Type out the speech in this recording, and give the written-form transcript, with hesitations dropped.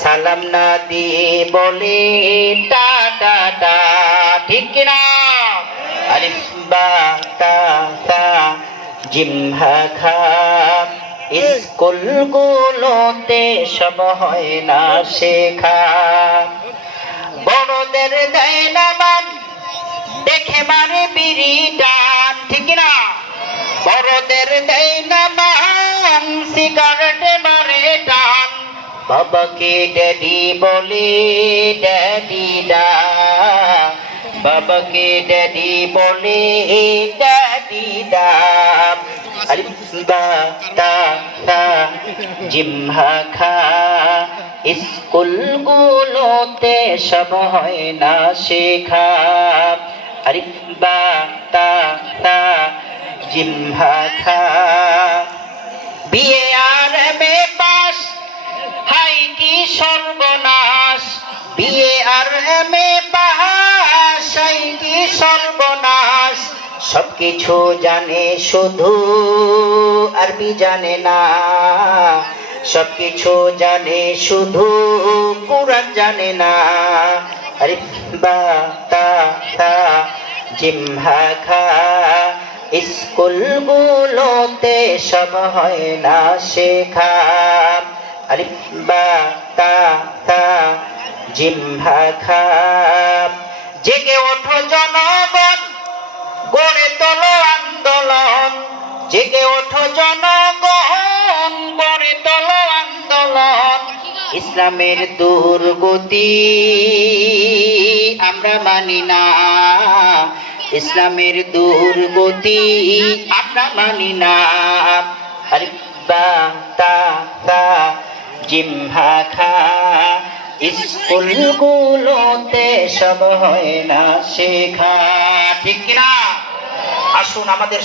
সালাম না দিয়ে বলে টা টা টা, ঠিক কিনা? আলিফ বা তা সা জিম হা খা, স্কুলগুলোতে সব হয় না শেখা। বড়দের দেয় না মান, দেখে মারে বিড়ি টান, ঠিক না? বড়দের দেয় না মান, সিগারেটে মারে টান। বাবাকে ড্যাডি বলে ড্যাডি ডা, বাবাকে ড্যাডি বলে ড্যাডি ডা। আলিফ বা তা সা জিম হা খা, স্কুলগুলোতে সব হয় না শেখা। আলিফ বা তা সা জিম হা খা। বিয়ে আর এমএ পাস, হাই কি সর্বনাশ। বিয়ে আর এমএ পাস, হাই কি সর্বনাশ। সবকিছু জানে শুধু আরবি জানে না, সবকিছু জানে শুধু কুরআন জানে না। আলিফ বা তা সা জিম হা খা, স্কুলগুলোতে সব হয় না শেখা। আলিফ বা তা সা জিম হা খা। জেগে ওঠো জনগণ, গড়ে তোলো আন্দোলন। জেগে ওঠো জনগণ, গড়ে তোলো আন্দোলন। ইসলামের দুর্গতি আমরা মানি না, ইসলামের দুর্গতি আমরা মানি না। আলিফ বা তা সা জিম হা খা, স্কুলগুলোতে সব হয় না শেখা, ঠিক কিনা? আসুন আমাদের